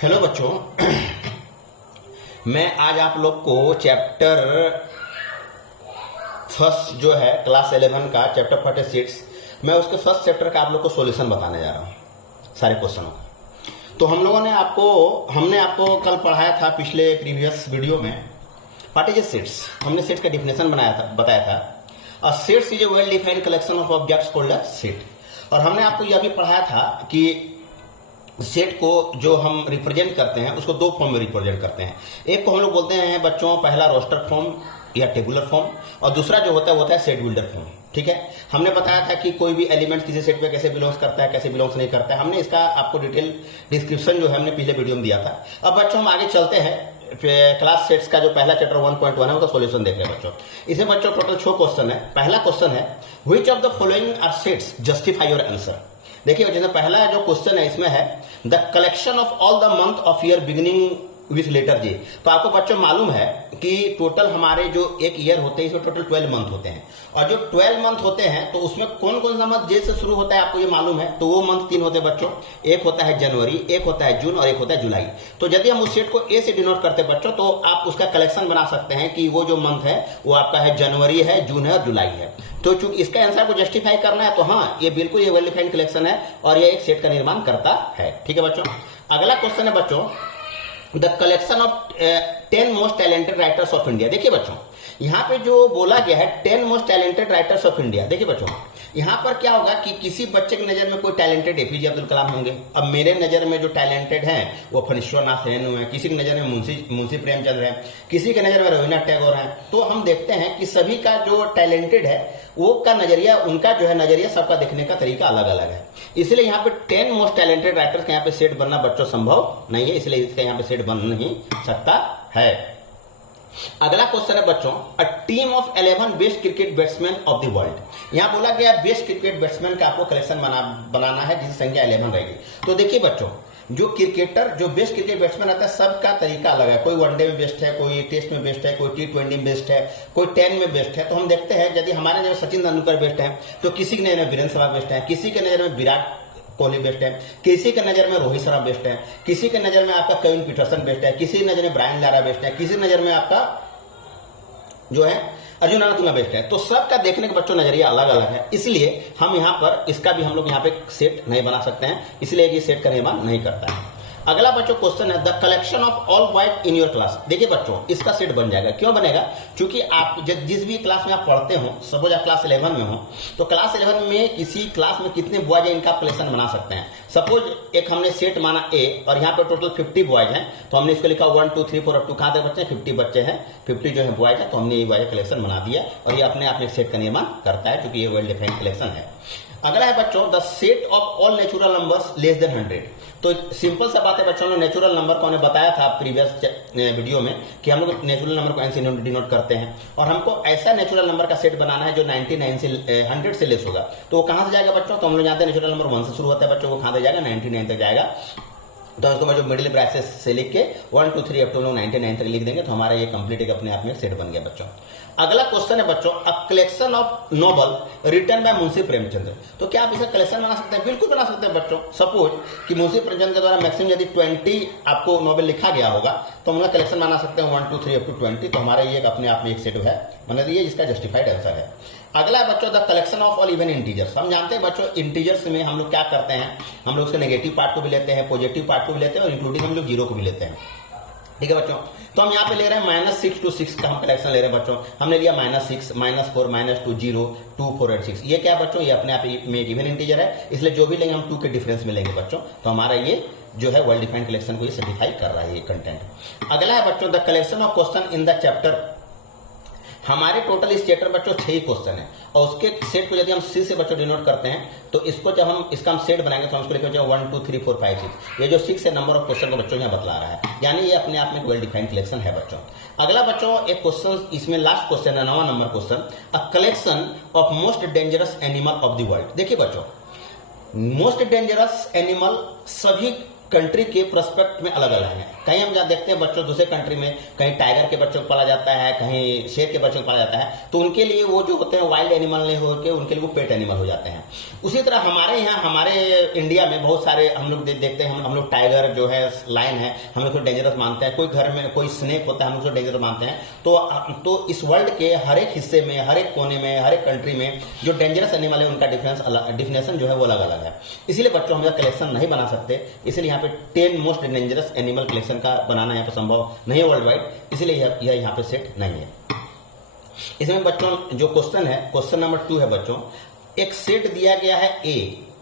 Hello बच्चों, मैं आज आप लोग को चैप्टर फर्स्ट जो है क्लास 11 का चैप्टर 46, मैं उसके फर्स्ट चैप्टर का आप लोग को सॉल्यूशन बताने जा रहा हूँ सारे क्वेश्चनों का। तो हमने आपको कल पढ़ाया था पिछले प्रीवियस वीडियो में व्हाट इज सेट्स। हमने सेट्स का डिफिनेशन बताया था। A sets is a well defined collection of objects called a set. और हमने आपको यह भी पढ़ाया था कि सेट को जो हम रिप्रेजेंट करते हैं उसको दो फॉर्म में रिप्रेजेंट करते हैं। एक को हम लोग बोलते हैं बच्चों, पहला रोस्टर फॉर्म या टेबुलर फॉर्म, और दूसरा जो होता है वो होता है सेट बिल्डर फॉर्म। ठीक है, हमने बताया था कि कोई भी एलिमेंट किसी सेट में कैसे बिलोंग्स करता है, कैसे बिलोंग्स नहीं करता है। हमने इसका आपको डिटेल डिस्क्रिप्शन जो है हमने पिछले वीडियो में दिया था। अब बच्चों हम आगे चलते हैं। क्लास सेट्स का जो पहला चैप्टर 1.1 है उसका सॉल्यूशन देख रहे हैं बच्चों। इसमें बच्चों टोटल 6 क्वेश्चन है। पहला क्वेश्चन है which of the following are sets justify your answer. देखिए जैसे पहला जो क्वेश्चन है इसमें है the collection of all the month of year beginning with letter J. तो आपको बच्चों मालूम है कि टोटल हमारे जो एक ईयर होते हैं इसमें टोटल 12 मंथ होते हैं, और जो 12 मंथ होते हैं तो उसमें कौन कौन सा मंथ जे से शुरू होता है आपको ये मालूम है। तो वो मंथ 3 होते हैं बच्चों, एक होता है जनवरी, एक होता है जून और एक होता है जुलाई। तो यदि हम उस सेट को ए से डिनोट करते हैं बच्चों तो आप उसका कलेक्शन बना सकते हैं कि वो जो मंथ है वो आपका है जनवरी है, जून है और जुलाई है। तो चूंकि इसका आंसर को जस्टिफाई करना है तो हाँ ये बिल्कुल ये वेल डिफाइंड कलेक्शन है और ये एक सेट का निर्माण करता है। ठीक है बच्चों, अगला क्वेश्चन है बच्चों the collection of 10 most talented writers of India. देखिए बच्चों यहां पे जो बोला गया है 10 most talented writers of India. देखिए बच्चों यहां पर क्या होगा कि किसी बच्चे की नजर में कोई टैलेंटेड एपीजे अब्दुल कलाम होंगे। अब मेरे नजर में जो टैलेंटेड हैं वो फणीश्वरनाथ रेणु है, किसी की नजर में मुंशी प्रेमचंद्र है, किसी के नजर में रविन्द्रनाथ टैगोर है। तो हम देखते हैं कि सभी का जो टैलेंटेड है वो का नजरिया, उनका जो है नजरिया सबका देखने का तरीका अलग अलग है। इसलिए यहाँ पे 10 मोस्ट टैलेंटेड राइटर्स का यहाँ पे सेट बनना बच्चों संभव नहीं है, इसलिए इसका यहाँ पे सेट बन नहीं सकता है। अगला क्वेश्चन है बच्चों a team of 11 best cricket batsman of the world. यहां बोला गया बेस्ट क्रिकेट बैट्समैन का आपको कलेक्शन बनाना है जिसकी संख्या 11 रहेगी। तो देखिए बच्चों जो क्रिकेटर जो बेस्ट क्रिकेट बैट्समैन आता है सबका तरीका अलग है। कोई वनडे में बेस्ट है, कोई टेस्ट में बेस्ट है, कोई T20 में बेस्ट है, कोई 10 में बेस्ट है। तो हम देखते हैं यदि हमारे नजर सचिन तेंदुलकर बेस्ट है तो किसी की नजर में वीरेंद्र सहवाग बेस्ट है, किसी के नजर में विराट कोहली बेस्ट है, किसी के नजर में रोहित शर्मा बेस्ट है, किसी के नजर में आपका केविन पीटरसन बेस्ट है, किसी की नजर में ब्रायन लारा बेस्ट है, किसी नजर में आपका जो है अर्जुन राणा बेस्ट है। तो सबका देखने के बच्चों नजरिया अलग अलग है, इसलिए हम यहां पर इसका भी हम लोग यहां पे सेट नहीं बना सकते हैं, इसलिए ये सेट का निर्माण नहीं करता है। अगला बच्चों क्वेश्चन है the collection of all boys in your class. देखिए बच्चों इसका सेट बन जाएगा। क्यों बनेगा? क्योंकि आप जिस भी क्लास में आप पढ़ते हो, सपोज आप क्लास 11 में हो तो क्लास 11 में किसी क्लास में कितने बॉयज है इनका कलेक्शन बना सकते हैं। सपोज एक हमने सेट माना ए और यहाँ पे टोटल 50 बॉयज हैं, तो हमने इसको लिखा 1 2 3 4 अप टू कहां तक बच्चे 50 बच्चे हैं, 50 जो है बॉयज है, तो हमने ये बॉयज कलेक्शन बना दिया और ये अपने आप में सेट का निर्माण करता है क्योंकि ये वेल डिफाइंड कलेक्शन है। अगला है बच्चों the set of all natural numbers less than 100। तो सिंपल सा बात है बच्चों, ने नेचुरल नंबर को हमने बताया था प्रीवियस वीडियो में कि हम लोग नेचुरल नंबर को ऐसे डिनोट करते हैं और हमको ऐसा नेचुरल नंबर का सेट बनाना है जो 99 से 100 से लेस होगा। तो वो कहां से जाएगा बच्चों? तो हम लोग जानते हैं नेचुरल नंबर 1 से शुरू होता है बच्चों, को कहां तक जाएगा 99 तक जाएगा। तो उसको जो मिडिल ब्रैकेट से लिख के 1 2 3 अप टू 99 तक लिख देंगे तो हमारा ये कंप्लीट एक अपने आप में सेट बन गया बच्चों। अगला क्वेश्चन है बच्चों a collection of novel written by Munshi Premchandra. तो क्या आप इसका कलेक्शन बना सकते हैं? बिल्कुल बना सकते हैं बच्चों। सपोज कि मुंशी प्रेमचंद्र के द्वारा मैक्सिमम यदि 20 आपको नॉवल लिखा गया होगा तो हम लोग कलेक्शन बना सकते हैं 1 2 3 अप टू 20। तो हमारा ये अपने आप में एक सेट है बना दिए जिसका जस्टिफाइड आंसर है। अगला बच्चों the collection of all even integers. हम जानते हैं बच्चों इंटीजर्स में हम लोग क्या करते हैं, हम लोग उसके नेगेटिव पार्ट को भी लेते हैं, पॉजिटिव पार्ट को भी लेते हैं और इंक्लूडिंग हम लोग जीरो को भी लेते हैं। ठीक है बच्चों, तो हम यहाँ पे ले रहे हैं -6 to 6 का हम कलेक्शन ले रहे हैं बच्चों। हमने लिया -6 -4 -2 0 2 4 8 6। ये क्या है बच्चों? ये अपने आप में इवन इंटीजर है, इसलिए जो भी लेंगे हम 2 के डिफरेंस में लेंगे बच्चों। तो हमारा ये जो है वेल डिफाइंड कलेक्शन को ये सर्टिफाई कर रहा है ये कंटेंट। अगला है बच्चों the collection of question in the chapter. हमारे टोटल इस चैप्टर बच्चों 6 क्वेश्चन है और उसके सेट को यदि हम C से बच्चों डिनोट करते हैं तो इसको जब हम इसका हम सेट बनाएंगे तो हम इसको लिखेंगे 1 2 3 4 5 6। ये जो 6 है नंबर ऑफ क्वेश्चन को बच्चों यहाँ बतला रहा है, यानी ये अपने आप में वेल डिफाइंड कलेक्शन है बच्चों। अगला बच्चों एक क्वेश्चन इसमें लास्ट क्वेश्चन है 9वां number question a collection of most dangerous animal of the world. देखिए बच्चों मोस्ट डेंजरस एनिमल सभी कंट्री के प्रोस्पेक्ट में अलग अलग है। कहीं हम जहाँ देखते हैं बच्चों दूसरे कंट्री में, कहीं टाइगर के बच्चों को पाला जाता है, कहीं शेर के बच्चों को पाला जाता है, तो उनके लिए वो जो होते हैं वाइल्ड एनिमल नहीं होकर उनके लिए वो पेट एनिमल हो जाते हैं। उसी तरह हमारे यहाँ, हमारे इंडिया में बहुत सारे हम लोग देखते हैं, हम लोग टाइगर जो है, लायन है, हम लोग को डेंजरस मानते हैं। कोई घर में कोई स्नेक होता है, हम लोग को डेंजरस मानते हैं। तो इस वर्ल्ड के हर एक हिस्से में, हर एक कोने में, हर एक कंट्री में जो डेंजरस एनिमल है उनका डिफिनेशन जो है वो अलग अलग है। इसीलिए बच्चों हम कलेक्शन नहीं बना सकते, इसलिए यहाँ पे 10 मोस्ट डेंजरस एनिमल कलेक्शन का बनाना यहाँ पे संभव नहीं है वर्ल्ड वाइड, इसलिए यह यहाँ पे सेट नहीं है। इसमें बच्चों जो क्वेश्चन है, क्वेश्चन नंबर 2 है बच्चों, एक सेट दिया गया है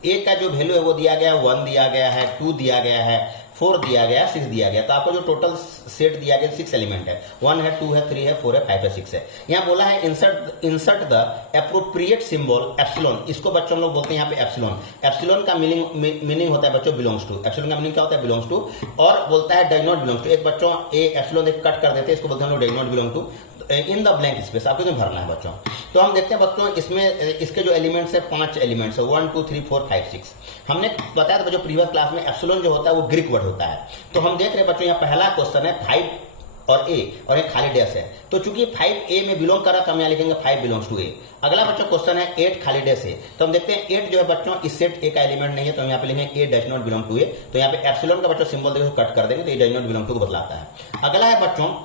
ए का जो वैल्यू है वो दिया गया है 1 दिया गया है, 2 दिया गया है, 4 दिया गया है, 6 दिया गया। तो आपको जो टोटल सेट दिया गया 6 एलिमेंट है, 1 है, 2 है, 3 है, 4 है, 5 है, 6 है। यहाँ बोला है insert the appropriate symbol epsilon. इसको बच्चों लोग बोलते हैं यहाँ पे एप्सिलॉन। एप्सिलॉन का मीनिंग होता है बच्चों बिलोंग्स टू। एप्सिलॉन का मीनिंग क्या होता है? Belongs to. और बोलता है डज नॉट बिलोंग्स टू। एक बच्चों एप्सिलॉन एक कट कर देते हैं, इसको बोलते हैं हम लोग does not belong to. In the blank space आपको इसमें भरना है बच्चों। तो हम देखते हैं बच्चों इसमें इसके जो एलिमेंट्स है 5 एलिमेंट्स है, 1 2 3 4 5 6। हमने बताया था बच्चों प्रीवियस क्लास में एप्सिलॉन जो होता है वो ग्रीक वर्ड होता है। तो हम देख रहे हैं बच्चों यहाँ पहला क्वेश्चन है 5 और ए और एक खाली डैश है। तो चूंकि 5 ए में बिलोंग कर रहा है तो हम यहाँ लिखेंगे 5 बिलोंग्स टू ए। अगला बच्चों क्वेश्चन है 8 खाली डैश है। तो हम देखते हैं 8 जो है बच्चों इस सेट ए का एलिमेंट नहीं है, तो हम यहाँ पे लिखेंगे ए डज नॉट बिलोंग टू ए। तो यहाँ पे एप्सिलॉन का बच्चों सिंबल देखो कट कर देंगे तो ए डज नॉट बिलोंग टू को बतलाता है। अगला है बच्चों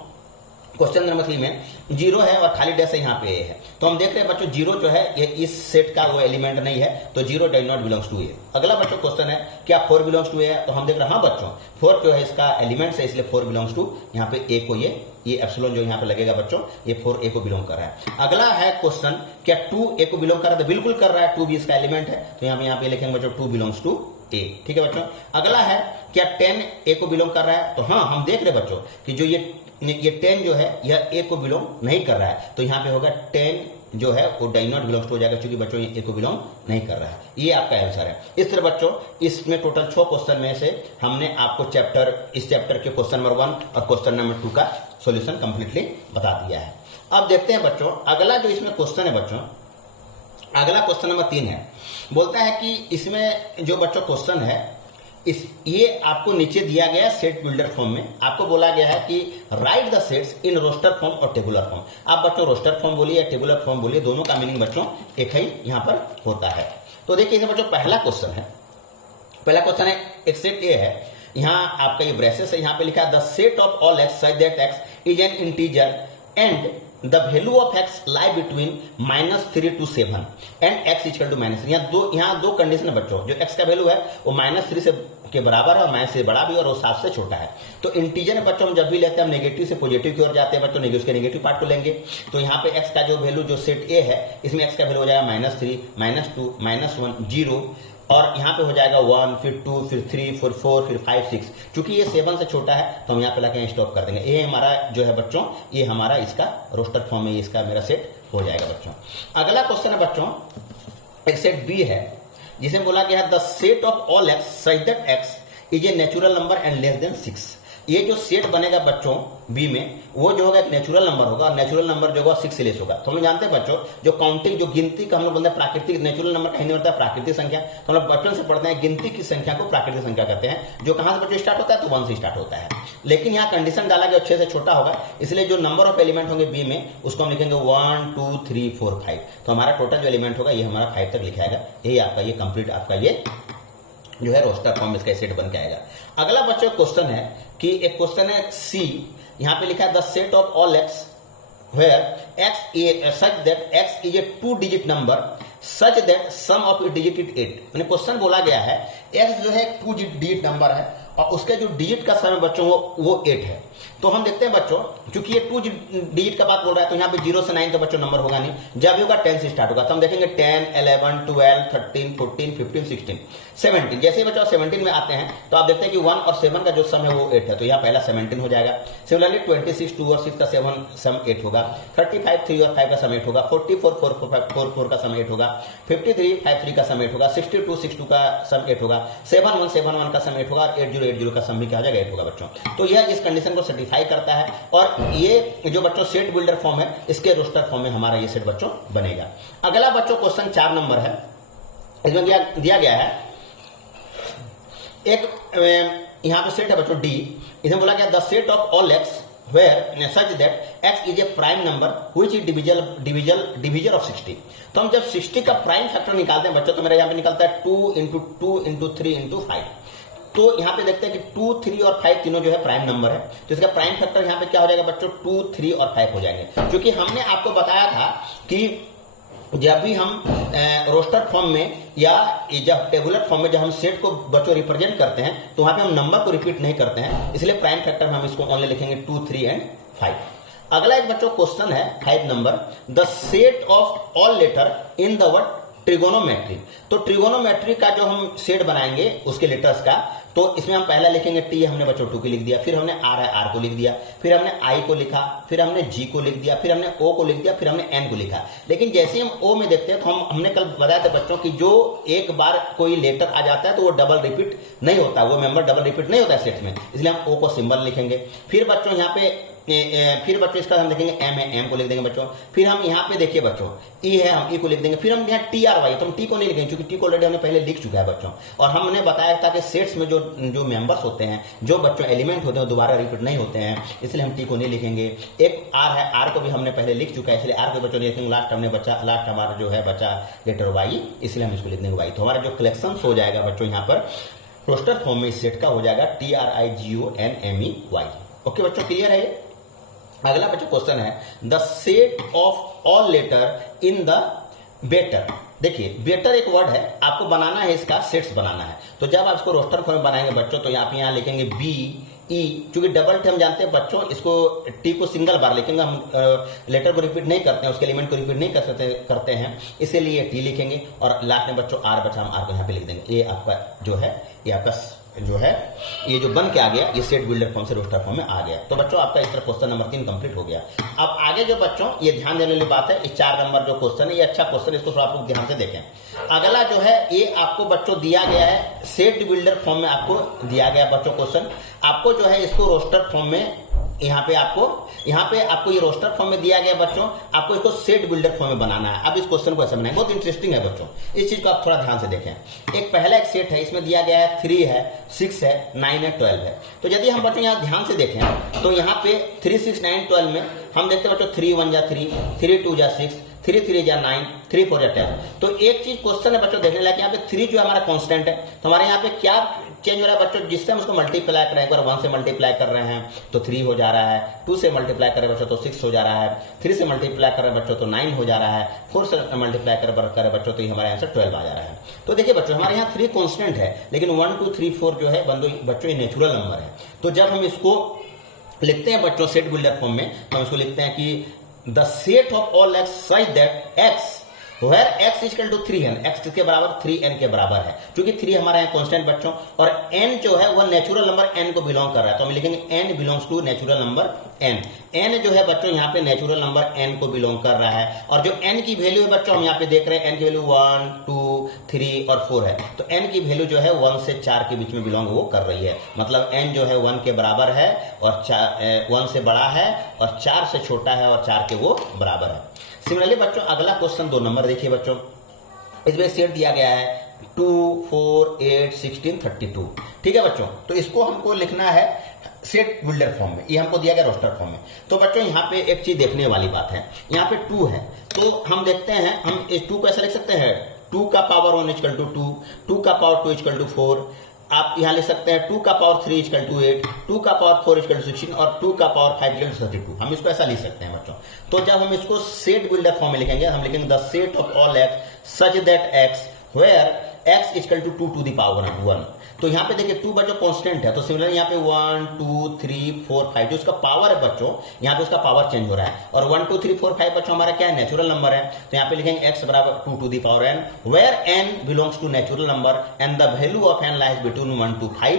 क्वेश्चन नंबर 3 में 0 है और खाली डैश यहाँ पे ए है। तो हम देख रहे हैं बच्चों 0 जो है ये इस सेट का वो एलिमेंट नहीं है, तो 0 डज नॉट बिलोंग्स टू ए। अगला बच्चों क्वेश्चन है क्या 4 बिलोंग्स टू ए है? तो हम देख रहे हैं हाँ बच्चों 4 जो है इसका एलिमेंट है, इसलिए 4 बिलोंग्स टू यहाँ पे ए को ये एप्सिलॉन जो यहाँ पे लगेगा बच्चों ये 4 ए को बिलोंग कर रहा है। अगला है क्वेश्चन क्या 2 ए को बिलोंग कर रहा है? तो बिल्कुल कर रहा है, 2 भी इसका एलिमेंट है, तो यहाँ पे लिखेंगे बच्चों 2 बिलोंग्स टू ए। ठीक है बच्चों। अगला है क्या 10 ए को बिलोंग कर रहा है? तो हाँ हम देख रहे बच्चों कि जो ये 10 जो है यह ए को बिलोंग नहीं कर रहा है, तो यहाँ पे होगा 10 जो है वो डज नॉट बिलोंग्स टू हो जाएगा, क्योंकि बच्चों ये ए को बिलोंग नहीं कर रहा है। ये आपका आंसर है। इस तरह बच्चों इसमें टोटल 6 क्वेश्चन में से हमने आपको इस चैप्टर के क्वेश्चन नंबर 1 और क्वेश्चन नंबर 2 का सॉल्यूशन कंप्लीटली बता दिया है। अब देखते हैं बच्चों अगला जो इसमें क्वेश्चन है बच्चों, अगला क्वेश्चन नंबर 3 है। बोलता है कि इसमें जो बच्चों क्वेश्चन है ये आपको नीचे दिया गया सेट बिल्डर फॉर्म में। आपको बोला गया है कि write the sets in roster form और टेबुलर फॉर्म। आप बच्चों रोस्टर फॉर्म बोलिए या टेबुलर फॉर्म बोलिए, दोनों का मीनिंग बच्चों एक ही यहां पर होता है। तो देखिए इसमें बच्चों पहला क्वेश्चन है एक सेट ए है, यहां आपका ये ब्रेसेस है, यहां पे लिखा है the set of all x such that x is an integer and the value of X lie between -3 to 7 and X equal to -3। यहाँ दो कंडीशन है बच्चों, जो एक्स का वैल्यू है वो -3 से के बराबर है और -3 से बड़ा भी और वो 7 से छोटा है। तो इंटीजर में बच्चों हम जब भी लेते हैं हम नेगेटिव से पॉजिटिव की ओर जाते हैं बच्चों, नेगेटिव के नेगेटिव पार्ट को लेंगे। तो यहाँ पे एक्स का जो वैल्यू जो सेट ए है इसमें एक्स का वैल्यू हो जाएगा -3 -2 -1 0 और यहाँ पे हो जाएगा 1 फिर 2 फिर 3 फिर 4 फिर 5 6। चूंकि ये 7 से छोटा है तो हम यहाँ पे लाके स्टॉप कर देंगे। ये हमारा जो है बच्चों ये हमारा इसका रोस्टर फॉर्म में इसका मेरा सेट हो जाएगा बच्चों। अगला क्वेश्चन है बच्चों एक सेट बी है जिसे बोला गया है the set of all x such that x is a natural number and less than 6। ये जो सेट बनेगा बच्चों बी में वो जो होगा एक नेचुरल नंबर होगा और नेचुरल नंबर जो होगा 6 से लेस होगा। तो हम लोग जानते हैं बच्चों जो काउंटिंग जो गिनती का हम लोग बोलते हैं प्राकृतिक, नेचुरल नंबर कहीं नहीं होता है प्राकृतिक संख्या। तो हम लोग बचपन से पढ़ते हैं गिनती की संख्या को प्राकृतिक संख्या कहते हैं, जो कहां से बच्चों स्टार्ट होता है तो 1 से स्टार्ट होता है। लेकिन यहाँ कंडीशन डाला गया 6 से छोटा होगा, इसलिए जो नंबर ऑफ एलिमेंट होंगे बी में उसको हम लिखेंगे 1 2 3 4 5। तो हमारा टोटल जो एलिमेंट होगा ये हमारा 5 तक लिखाएगा। यही आपका ये कंप्लीट आपका ये जो है रोस्टर फॉर्म इसका सेट बन के आएगा। अगला बच्चों क्वेश्चन है कि एक क्वेश्चन है सी, यहां पे लिखा है the set of all X where X such that x is a 2 digit number such that sum of it digit is 8। मैंने क्वेश्चन बोला गया है एक्स जो है 2 डिजिट नंबर है और उसके जो डिजिट का सम बच्चों वो 8 है। तो हम देखते हैं बच्चों क्योंकि ये 2 डिजिट का बात बोल रहा है तो यहाँ पे 0 से 9 तो बच्चों नंबर होगा नहीं, जब होगा 10 से स्टार्ट होगा। तो हम देखेंगे 10 11 12 13 14 15 16 17। जैसे ही बच्चों 17 में आते हैं तो आप देखते हैं कि 1 और 7 का जो सम है वो 8 है, तो यहाँ पहला 17 हो जाएगा। सिमिलरली 26 2 और 6 का 7 सम 8 होगा, 35 3 और 5 का सम 8 होगा, 44 4 का सम 8 होगा, 53 53 का सम 8 होगा, 62 62 का सम 8 होगा, 71 71 का सम 8 होगा और 80 80 का सम भी क्या हो जाएगा 8 होगा बच्चों। तो यह इस कंडीशन को सेटिफाई करता है और ये जो बच्चों सेट बिल्डर फॉर्म है इसके रोस्टर फॉर्म में हमारा ये सेट बच्चों बनेगा। अगला बच्चों क्वेश्चन 4 नंबर है, इसमें दिया गया है एक यहाँ पे सेट है बच्चों डी, इसमें बोला गया the set of all x where such that x is a prime number which is divisor of 60। तो हम जब 60 का प्राइम फैक्टर निकालते हैं बच्चों, तो मेरा यहाँ पे निकलता है 2 इंटू 2 इंटू 3 इंटू 5। तो यहाँ पे देखते हैं कि 2, 3 और 5 तीनों जो है प्राइम नंबर है, तो इसका प्राइम फैक्टर यहाँ पे क्या हो जाएगा बच्चों 2, 3 और 5 हो जाएंगे। क्योंकि हमने आपको बताया था कि जब भी हम रोस्टर फॉर्म में या जब टेबुलर फॉर्म में जब हम सेट को बच्चों रिप्रेजेंट करते हैं तो वहां पे हम नंबर को रिपीट नहीं करते हैं, इसलिए प्राइम फैक्टर में हम इसको ओनली लिखेंगे 2, 3 एंड 5। अगला एक बच्चों क्वेश्चन है 5 number, the set of all letter in the word trigonometry. तो ट्रिगोनोमेट्री का जो हम सेट बनाएंगे उसके लेटर्स का, तो इसमें हम पहला लिखेंगे टी, हमने बच्चों 2 को लिख दिया, फिर हमने आर है आर को लिख दिया, फिर हमने आई को लिखा, फिर हमने जी को लिख दिया, फिर हमने ओ को लिख दिया, फिर हमने एन को लिखा। लेकिन जैसे हम ओ में देखते हैं तो हमने कल बताया था बच्चों कि जो एक बार कोई लेटर आ जाता है तो वो डबल रिपीट नहीं होता, वो मेंबर डबल रिपीट नहीं होता है सेट में, इसलिए हम ओ को सिंबल लिखेंगे। फिर बच्चों यहाँ पे फिर बच्चों इसका हम देखेंगे एम है, एम को लिख देंगे बच्चों। फिर हम यहाँ पे देखिए बच्चों ई है, हम ई को लिख देंगे। फिर हम यहाँ टी आर वाई, तो हम टी को नहीं लिखेंगे क्योंकि टी को ऑलरेडी हमने पहले लिख चुका है बच्चों। और हमने बताया था कि सेट्स में जो मेंबर्स होते हैं, जो बच्चों एलिमेंट होते हैं दोबारा रिपीट नहीं होते हैं, इसलिए हम टी को नहीं लिखेंगे। एक आर है, आर को भी हमने पहले लिख चुका है, इसलिए आर को बच्चों नहीं लिखेंगे। लास्ट हमारा जो है बचा लेटर वाई, इसलिए हम इसको लिख देंगे वाई। तो हमारा जो कलेक्शन हो जाएगा बच्चों यहाँ पर रोस्टर फॉर्म में इस सेट का हो जाएगा TRIGONMEY। ओके बच्चों, क्लियर है ये? अगला बच्चों क्वेश्चन है the set of all letter in the better. देखिए बेटर एक वर्ड है, आपको बनाना है, इसका सेट्स बनाना है। तो जब आप इसको रोस्टर फॉर्म में बनाएंगे बच्चों तो आप यहाँ लिखेंगे बी ई, क्योंकि डबल टी हम जानते हैं बच्चों, इसको टी को सिंगल बार लिखेंगे, हम लेटर को रिपीट नहीं करते हैं, उसके एलिमेंट को रिपीट नहीं करते हैं, इसीलिए टी लिखेंगे। और लास्ट में बच्चों आर बचा, हम आर को यहाँ पे लिख देंगे। ये आपका जो है, ये आपका जो है ये जो बन के आ गया, ये सेट बिल्डर फॉर्म से रोस्टर फॉर्म में आ गया। तो बच्चों आपका इस तरह क्वेश्चन नंबर 3 कंप्लीट हो गया। अब आगे जो बच्चों ये ध्यान देने वाली बात है, इस 4 नंबर जो क्वेश्चन है ये अच्छा क्वेश्चन है, इसको थोड़ा आप लोग ध्यान से देखें। अगला जो है ये आपको बच्चों दिया गया है सेट बिल्डर फॉर्म में, आपको दिया गया बच्चों क्वेश्चन, आपको जो है इसको रोस्टर फॉर्म में यहाँ पे आपको ये रोस्टर फॉर्म में दिया गया बच्चों, आपको इसको सेट बिल्डर फॉर्म में बनाना है। अब इस क्वेश्चन को ऐसे बनाएं, बहुत इंटरेस्टिंग है बच्चों, इस चीज को आप थोड़ा ध्यान से देखें। एक पहला एक सेट है, इसमें दिया गया है 3 है, 6 है, 9 है, 12 है। तो यदि हम बच्चों यहाँ ध्यान से देखें तो यहाँ पे 3, 6, 9, 12 में हम देखते हैं बच्चों 3 1 जा 3, 3 2 जा 6, 3 3 जा 9, 3 4 जा 10। तो एक चीज क्वेश्चन है बच्चों देखने लायक, यहाँ पे 3 जो हमारा कांस्टेंट है, तो हमारे यहाँ पे क्या चेंज हो रहा है बच्चों, जिससे हम उसको मल्टीप्लाई कर रहे हैं, एक बार 1 से मल्टीप्लाई कर रहे हैं तो 3 हो जा रहा है, 2 से मल्टीप्लाई कर रहे हैं बच्चों तो 6 हो जा रहा है, 3 से मल्टीप्लाई कर रहे हैं बच्चों तो 9 हो जा रहा है, 4 से मल्टीप्लाई कर रहे हैं बच्चों तो हमारा आंसर 12 आ जा रहा है। तो देखिए बच्चों हमारे यहाँ 3 कांस्टेंट है, लेकिन 1 2 3 4 जो है बच्चों ये नेचुरल नंबर है। तो जब हम इसको लिखते हैं बच्चों सेट बिल्डर फॉर्म में, तो हम इसको लिखते हैं कि the set of all x such that x where x equal to 3n, x किसके बराबर 3n के बराबर है, क्योंकि 3 हमारा यहाँ कांस्टेंट बच्चों, और n जो है वह नेचुरल नंबर n को बिलोंग कर रहा है, तो हम लिखेंगे n belongs to natural number n। n जो है बच्चों यहाँ पे नेचुरल नंबर n को बिलोंग कर रहा है, और जो n की वैल्यू है बच्चों हम यहाँ पे देख रहे हैं, n की वैल्यू 1 2 3 और 4 है, तो n की वैल्यू जो है 1 से 4 के बीच में बिलोंग वो कर रही है, मतलब n जो है 1 के बराबर है और 1 से बड़ा है और 4 से छोटा है और 4 के वो बराबर है। सिमिलरली बच्चों अगला क्वेश्चन 2 नंबर देखिए बच्चों, इसमें सेट दिया गया है 2 4 8 16 32। ठीक है बच्चों, तो इसको हमको लिखना है सेट बिल्डर फॉर्म में, ये हमको दिया गया रोस्टर फॉर्म में। तो बच्चों यहाँ पे एक चीज देखने वाली बात है, यहाँ पे 2 है, तो हम देखते हैं हम इस 2 को ऐसा लिख सकते हैं 2 का पावर 1 इक्वल टू 2, 2 का पावर 2 इक्वल टू 4, आप यहाँ लिख सकते हैं 2 का पावर 3 इक्वल टू 8, 2 का पावर 4 इक्वल टू 16 और 2 का पावर 5 इक्वल टू 32। हम इसको ऐसा लिख सकते हैं बच्चों। तो जब हम इसको सेट बिल्डर फॉर्म में लिखेंगे, हम लिखेंगे the set of all x such that x where x equal to 2 to the power 1। तो यहाँ पे देखिए 2 बच्चों कांस्टेंट है, तो सिमिलर यहाँ पे 1 2 3 4 5 जो उसका पावर है बच्चों, यहाँ पे उसका पावर चेंज हो रहा है, और 1 2 3 4 5 बच्चों हमारा क्या है नेचुरल नंबर है, तो यहाँ पे लिखेंगे x बराबर 2 to the power n where n belongs to natural number and the value of n lies between 1 to 5,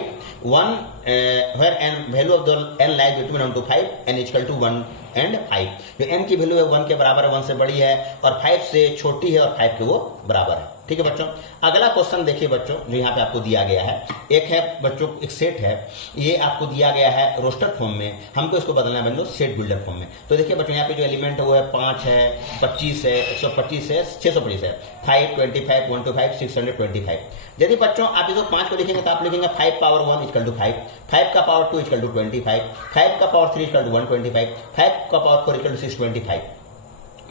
where n value of the n lies between 1 to 5 n equal to 1 and 5। जो n की value है 1 के बराबर है, 1 से बड़ी है और 5 से छोटी है और 5 के वो बराबर है। ठीक है बच्चों। अगला क्वेश्चन देखिए बच्चों, जो यहाँ पे आपको दिया गया है, एक है बच्चों, एक सेट है, ये आपको दिया गया है रोस्टर फॉर्म में, हमको इसको बदलना है बच्चों सेट बिल्डर फॉर्म में। तो देखिए बच्चों, यहाँ पे जो एलिमेंट है वो है 5 है, 25 है, 125 है, 625 है, 5, 25, 125, 625। यदि बच्चों आप इसको 5 को लिखेंगे तो आप लिखेंगे 5 पावर 1 इक्वल टू 5, 5 का पावर 2 इक्वल टू 25, 5 का पावर 3 इक्वल टू 125, 5 का पावर 4 इक्वल टू 625।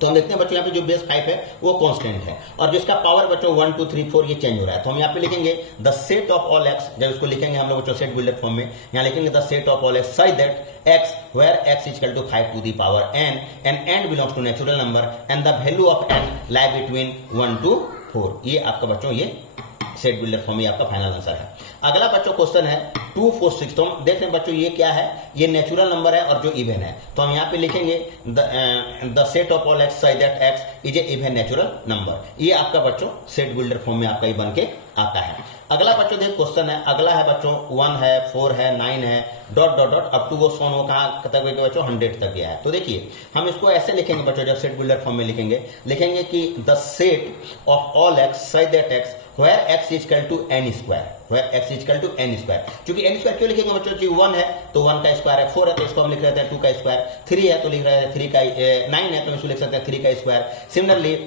तो हम देखते हैं बच्चों यहाँ पे जो बेस 5 है वो कांस्टेंट है, और जिसका पावर बच्चों 1 2 3 4 ये चेंज हो रहा है। तो हम यहाँ पे लिखेंगे the set of all x, जब इसको लिखेंगे हम लोग बच्चों सेट बिल्डर फॉर्म में, यहाँ लिखेंगे the set of all x such that x where x equal to 5 to the power n and n belongs to natural number and the value of n lie between 1 to 4। ये आपका बच्चों ये set builder form में आपका final answer है। अगला बच्चों question है 2 4 6। तो हम देख रहे हैं बच्चों ये क्या है, ये नेचुरल नंबर है और जो इवन है, तो हम यहाँ पे लिखेंगे the set of all x such that x is A even natural number. ये आपका बच्चों सेट बिल्डर फॉर्म में आपका ये बन के आता है। अगला बच्चों देखिए क्वेश्चन है, अगला है बच्चों 1 है, 4 है, 9 है, dot dot dot up to वो सोन वो कहाँ तक बच्चों 100 तक गया है। तो देखिए हम इसको ऐसे लिखेंगे बच्चों, जब सेट बिल्डर फॉर्म में लिखेंगे कि the set of all x such that x where x is equal to n square, where x is equal to n square। क्योंकि n square क्यों लिखेंगे बच्चों, जी 1 है तो 1 का स्क्वायर है, 4 है तो इसको हम लिख रहे थे 2 का स्क्वायर, 3 है तो लिख रहे हैं 3 का, 9 है तो इसको लिख सकते हैं 3 का स्क्वायर। सिमिलरली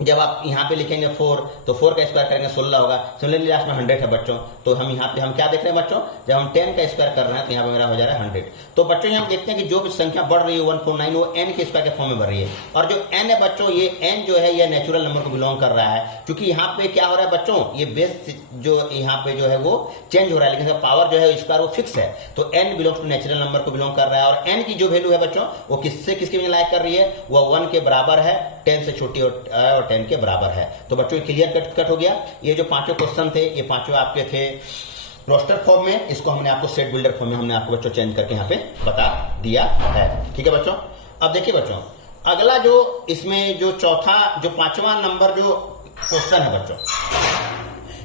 जब आप यहाँ पे लिखेंगे 4 तो 4 का स्क्वायर करेंगे 16 होगा। सिमिलरली लास्ट में 100 है बच्चों, तो हम यहाँ पे हम क्या देख रहे हैं बच्चों, जब हम 10 का स्क्वायर कर रहे हैं तो यहाँ पे मेरा हो जा रहा है 100। तो बच्चों यहाँ देखते हैं कि जो भी संख्या बढ़ रही है 149 वो n के स्क्वायर के फॉर्म में बढ़ रही है, और जो n है बच्चों ये n जो है ये नेचुरल नंबर को बिलोंग कर रहा है। क्योंकि यहाँ पे क्या हो रहा है बच्चों, ये बेस जो यहाँ पे जो है वो चेंज हो रहा है, लेकिन पावर जो है स्क्वायर वो फिक्स है। तो n belongs to natural number को बिलोंग कर रहा है, और n की जो वैल्यू है बच्चों वो किससे किसके लाइक कर रही है, वो 1 के बराबर है, 10 से छोटी और 10 के बराबर है। तो बच्चों क्लियर कट हो गया। ये जो पांचों क्वेश्चन थे ये पांचों आपके थे रोस्टर फॉर्म में, इसको हमने आपको सेट बिल्डर फॉर्म में हमने आपको बच्चों चेंज करके यहाँ पे बता दिया है। ठीक है बच्चों। अब देखिए बच्चों, अगला जो इसमें जो चौथा जो 5वां नंबर जो क्वेश्चन है बच्चों,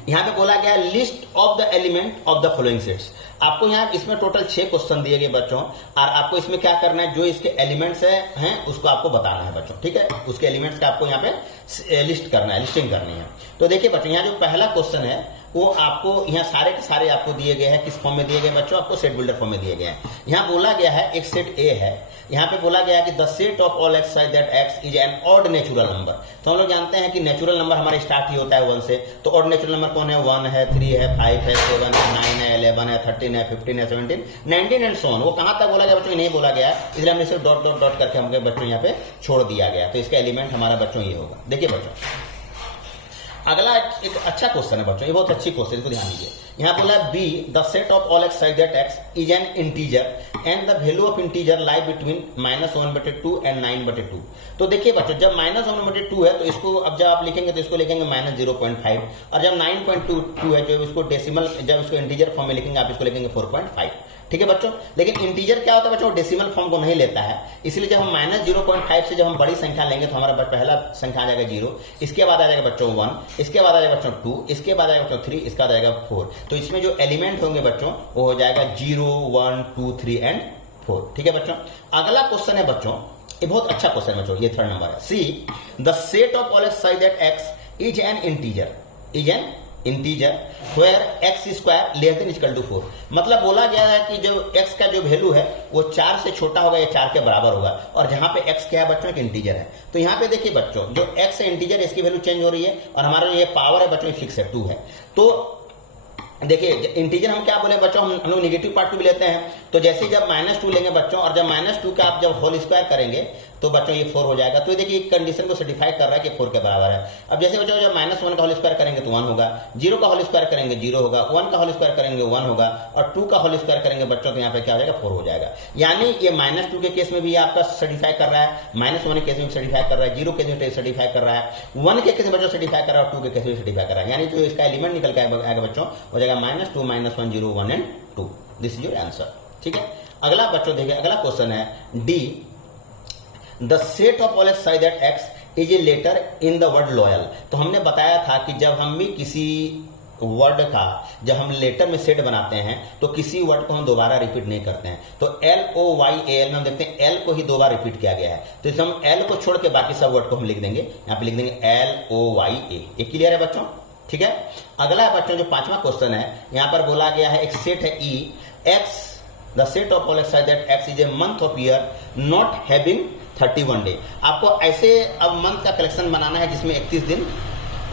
यहाँ पे बोला गया list of the element of the following sets. आपको यहाँ इसमें टोटल 6 क्वेश्चन दिए गए बच्चों, और आपको इसमें क्या करना है, जो इसके एलिमेंट्स हैं उसको आपको बताना है बच्चों। ठीक है, उसके एलिमेंट्स का आपको यहाँ पे लिस्ट करना है, लिस्टिंग करनी है। तो देखिए बच्चों, यहाँ जो पहला क्वेश्चन है वो आपको यहाँ सारे के सारे आपको दिए गए हैं, किस फॉर्म में दिए गए बच्चों, आपको सेट बिल्डर फॉर्म में दिए गए हैं। यहाँ बोला गया है एक सेट ए है, यहाँ पे बोला गया है कि the set of all x such that x is N odd natural number. तो हम लोग जानते हैं कि नेचुरल नंबर हमारे स्टार्ट ही होता है 1 से, तो ऑड नेचुरल नंबर कौन है, 1 है, 3 है, 5 है, 7 है, 9 है, 11 है, 13 है, 15 है, 17, 19 एंड सो ऑन। वो कहां तक बोला गया बच्चों, नहीं बोला गया, इसलिए हमने सिर्फ डॉट डॉट डॉट करके हमके बच्चों यहाँ पे छोड़ दिया गया। तो इसका एलिमेंट हमारा बच्चों ये होगा। देखिए बच्चों, अगला एक अच्छा क्वेश्चन है बच्चों, ये बहुत अच्छी क्वेश्चन, इसको ध्यान दीजिए। यहाँ बोला be the set of all x such that x is an integer and the value of integer lie between -1/2 and 9/2। तो देखिए बच्चों, जब -1/2 है तो इसको अब जब आप लिखेंगे तो इसको लिखेंगे -0.5, और जब 9.22 है जो इसको डेसिमल, जब इसको इंटीजर फॉर्म में लिखेंगे आप इसको लिखेंगे 4.5। ठीक है बच्चों, लेकिन इंटीजर क्या होता है बच्चों, डेसिमल फॉर्म को नहीं लेता है, इसलिए जब हम -0.5 से जब हम बड़ी संख्या लेंगे तो हमारा पहला संख्या आ जाएगा 0, इसके बाद आ जाएगा बच्चों 1, इसके बाद आ जाएगा बच्चों 2, इसके बाद आएगा बच्चों 3, इसके बाद आएगा 4। तो इसमें जो एलिमेंट होंगे बच्चों वो हो जाएगा 0 1 2 3 एंड 4। ठीक है बच्चों। अगला क्वेश्चन है बच्चों, ये बहुत अच्छा क्वेश्चन है बच्चों, ये 3rd नंबर है। C the set of all x such that x is an integer where x square less than equal to 4। मतलब बोला गया है कि जो x का जो वैल्यू है वो 4 से छोटा होगा या 4 के बराबर होगा, और जहां पे x क्या है बच्चों, एक इंटीजर है। तो यहाँ पे देखिए बच्चों, जो x है इंटीजर, इसकी वैल्यू चेंज हो रही है, और हमारा ये पावर है बच्चों फिक्स है 2 है। तो देखिए इंटीजर हम क्या बोले बच्चों, हम लोग निगेटिव पार्ट भी लेते हैं। तो जैसे जब -2 लेंगे बच्चों, और जब -2 का आप जब होल स्क्वायर करेंगे तो बच्चों ये 4 हो जाएगा। तो ये देखिए कंडीशन को सर्टिफाई कर रहा है कि 4 के बराबर है। अब जैसे बच्चों जब -1 का होल स्क्वायर करेंगे तो 1 होगा, 0 का होल स्क्वायर करेंगे 0 होगा, 1 का होल स्क्वायर करेंगे 1 होगा, और 2 का होल स्क्वायर करेंगे बच्चों तो यहाँ पे क्या हो जाएगा, 4 हो जाएगा। यानी ये -2 के केस में भी आपका सर्टिफाई कर रहा है, -1 के केस में सर्टिफाई कर रहा है, 0 के केस में सर्टिफाई कर रहा है, 1 के केस में बच्चों सर्टिफाई कर रहा है, और 2 के केस में सर्टिफाई कर रहा है। यानी जो इसका एलिमेंट निकल के आएगा बच्चों हो जाएगा -2 -1 0 1 and 2। This is your answer. ठीक है। अगला बच्चों देखिए, अगला क्वेश्चन है D the set of all x such that x is a letter in the word loyal. तो हमने बताया था कि जब हम भी किसी वर्ड का जब हम लेटर में सेट बनाते हैं तो किसी वर्ड को हम दोबारा रिपीट नहीं करते हैं। तो LOYAL में हम देखते हैं L को ही दो बार रिपीट किया गया है, तो इसे हम L को छोड़ के बाकी सब वर्ड को हम लिख देंगे, यहाँ पे लिख देंगे LOYA। ये क्लियर है बच्चों? ठीक है। अगला बच्चों जो 5वां क्वेश्चन है, यहां पर बोला गया है एक सेट है E, X the set of all x that X is a month of year not having 31 day. आपको ऐसे अब मंथ का कलेक्शन बनाना है जिसमें 31 दिन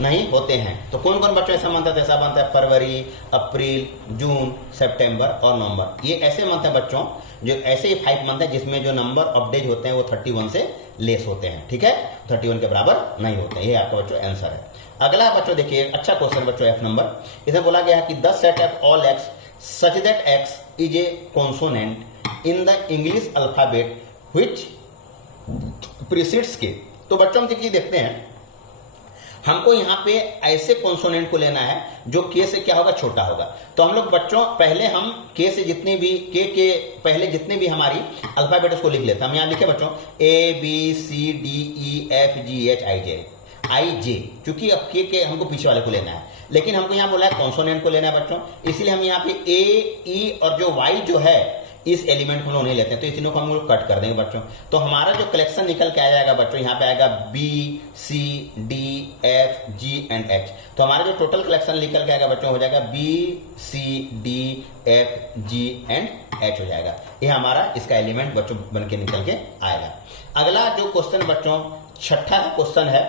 नहीं होते हैं। तो कौन कौन बच्चों ऐसा मंथ है? ऐसा मंथ है फरवरी, अप्रैल, जून, सितंबर और नवंबर। ये ऐसे मंथ है बच्चों जो ऐसे ही 5 मंथ है जिसमें जो नंबर ऑफ डेज होते हैं वो 31 से लेस होते हैं। ठीक है, 31 के बराबर नहीं होते हैं। ये आपका बच्चों आंसर है। अगला बच्चों देखिए अच्छा क्वेश्चन बच्चों F नंबर, इसमें बोला गया है कि the set of all x such that x is A consonant in the English alphabet which precedes के। तो बच्चों हम देखते हैं, हमको यहाँ पे ऐसे कॉन्सोनेंट को लेना है जो के से क्या होगा, छोटा होगा। तो हम लोग बच्चों पहले हम के से जितनी भी के पहले जितनी भी हमारी अल्फाबेट उसको लिख लेते हैं। हम यहाँ लिखे बच्चों ABCDEFGHIJ, क्योंकि अब के हमको पीछे वाले को लेना है, लेकिन हमको यहाँ बोला है कॉन्सोनेंट को लेना है बच्चों, इसलिए हम यहाँ पे A, E और जो Y जो है इस एलिमेंट को हम लोग नहीं लेते हैं, तो इस तीनों को हम लोग कट कर देंगे बच्चों। तो हमारा जो कलेक्शन निकल के आ जाएगा बच्चों, यहाँ पे आएगा B, C, D, F, G and H। तो हमारा जो टोटल कलेक्शन निकल के आएगा बच्चों हो जाएगा B, C, D, F, G and H हो जाएगा। ये हमारा इसका एलिमेंट बच्चों बन के निकल के आएगा। अगला जो क्वेश्चन बच्चों 6ठा क्वेश्चन है,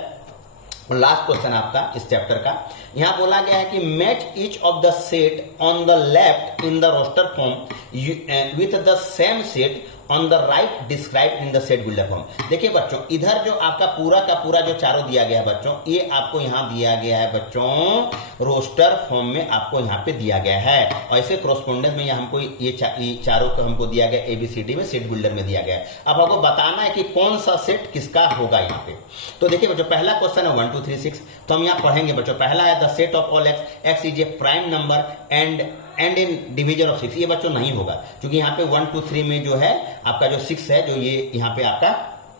लास्ट क्वेश्चन आपका इस चैप्टर का, यहां बोला गया है कि match each of the set on the left in the roster form with the same set on the right describe in the set builder form. देखिए बच्चों, इधर जो आपका पूरा का पूरा जो चारों दिया गया है बच्चों, ये आपको यहां दिया गया है बच्चों रोस्टर फॉर्म में आपको यहां पे दिया गया है, और ऐसे कोरोस्पोंडेंस में हमको ये चारों को हमको दिया गया ABCD में सेट बिल्डर में दिया गया है। अब आपको बताना है कि कौन सा सेट किसका होगा यहाँ पे। तो देखिए बच्चों, पहला क्वेश्चन है 1 2 3 6, तो हम यहाँ पढ़ेंगे बच्चों। पहला है the set of all x is A prime number and in division of 6। ये बच्चों नहीं होगा क्योंकि यहाँ पे 1 2 3 में जो है आपका जो 6 है, जो ये यहाँ पे आपका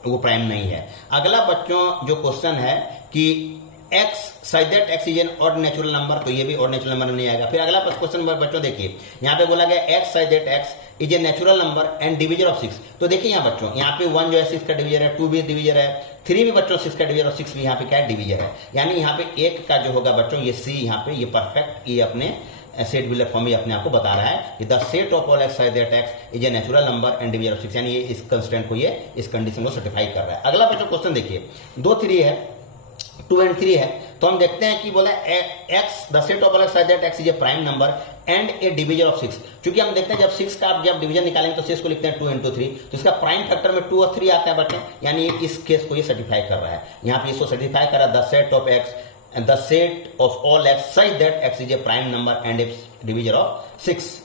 वो प्राइम नहीं है। अगला बच्चों जो क्वेश्चन है कि x such that x is an odd natural number, तो ये भी odd natural number नहीं आएगा। फिर अगला क्वेश्चन बच्चों देखिए, यहाँ पे बोला गया x such that x is a natural number and divisor of 6। तो देखिए यहाँ बच्चों, यहाँ पे 1 जो है 6 का डिवीजर है, 2 भी डिवीजर है, 3 भी बच्चों 6 का डिवीजर और 6 भी यहाँ पे क्या है, डिवीजर है। यानी यहाँ पे 1 का जो होगा बच्चों ये C, यहाँ पे ये परफेक्ट ये अपने सेट बिल्डर फॉर्म में अपने आपको बता रहा है कि the set of all x size that x is a natural number and divisor of 6, यानी ये इस कंस्टेंट को, ये इस कंडीशन को सर्टिफाई कर रहा है। अगला बच्चों क्वेश्चन देखिए, 2 3 है, 2 एंड 3 है। तो हम देखते हैं कि बोला x the set of all x size that x is A prime number and A divisor of 6। क्योंकि हम देखते हैं जब 6 का आप जब डिवीजन निकालेंगे तो 6 को लिखते हैं 2 into 3, तो इसका प्राइम फैक्टर में 2 और 3 आता है बच्चों, यानी इस केस को ये सर्टिफाई कर रहा है। यहाँ पे इसको सर्टिफाई कर रहा है the set of x and the set of all x such that x is a prime number and its divisor of 6।